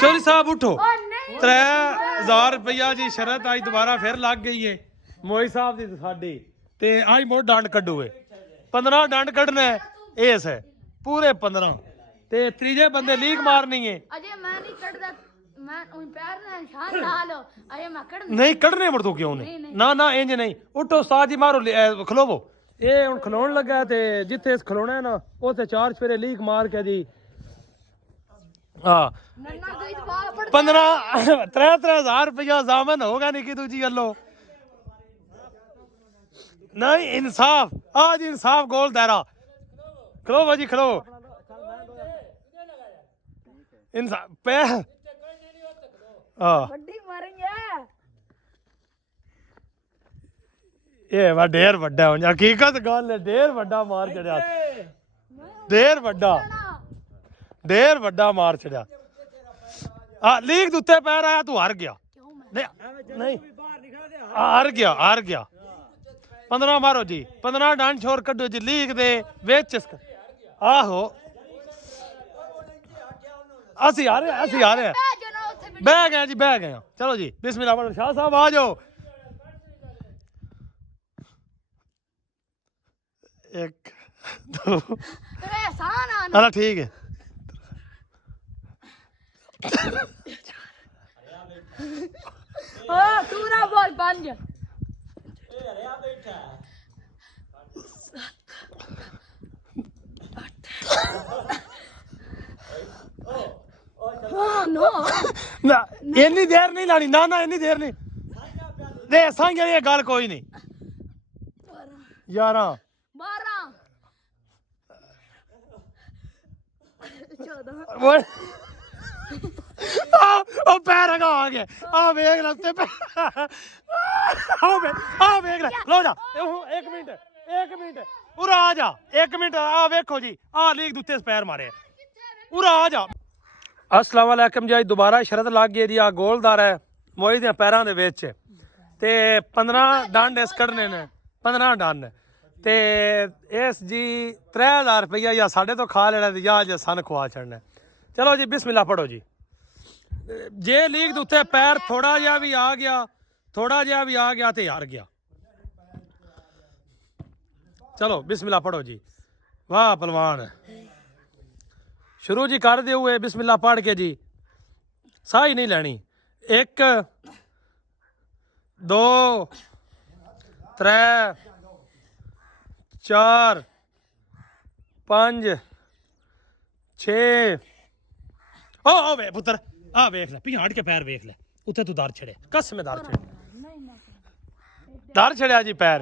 चौधरी साहब उठो 3000 रुपया जी शरत आज दोबारा फिर लग गई है मोई साहब की साडी ते आज मोड़ डंड कड्डूए 15 डंड कड्डने इस है पूरे 15 ते त्रीजे बंदे लीक मारनी है अजय मैं नहीं कटदा मैं उन पैर ना निशान ला लो अजय मैं कट नहीं कड्डने मुड़ तू क्यों नहीं ना ना इंज नहीं उठो उस्ताद जी मारो खलोवो ये हुन खलोण लगा ते जिथे इस खलोना है ना उथे 4 सवेरे लीक मार के जी हाँ 15-3000 रुपया जामन होगा नहीं कि दूजी गलो नहीं इंसाफ आज इंसाफ गोल दायरा खलो भाजी खलो इंसाफ पे ये वा ढेर वड्डा हो हकीकत गल है ढेर वड्डा मार चढ़िया ढेर वड्डा मार चढ़िया लीक उत्ते पैर आया तू हार गया नहीं हार गया 15 मारो जी 15 डंड छोर कड्डो जी लीक दे विच आहो असी आ रहे बह गए जी बह गए चलो जी बिस्मिल्लाह पढ़ो शाह साहब आ जाओ एक दो हाँ ठीक है पूरा बॉल 5 ना इन्नी देर नहीं लानी ना ना इन्नी देर नहीं दे सांगे ये गल कोई नहीं 11 12 ओ पैर लगा आ गया आ वेख लगते आ वेख ले लो जा 1 मिनट उरा आ जा 1 मिनट आ वेखो जी आ लीक दूते पैर मारे उरा आ जा अस्सलाम वालेकुम जी दोबारा शरत लग गई जी आ गोलदार है मोई दे पैरां दे विच ते 15 डंड इस कढ़ने ने 15 डंड ते इस जी 3000 रुपया या साढ़े तो खा लेना या जे सन खुआ छड़ना चलो जी बिस्मिल्लाह पढ़ो जी जे लीक दे उत्ते पैर थोड़ा जिहा भी आ गया ते हार गया चलो बिस्मिल्लाह पढ़ो जी वाह पहलवान शुरू जी कर दे हुए बिस्मिल्लाह पढ़ के जी साही नहीं लेनी 1 2 3 4 5 6 ओ वे पुत्र आ वेख ले पिछाड़ के पैर वेख ले उत्थे तू दर छड़े कस में दर छड़े दर छड़िया जी पैर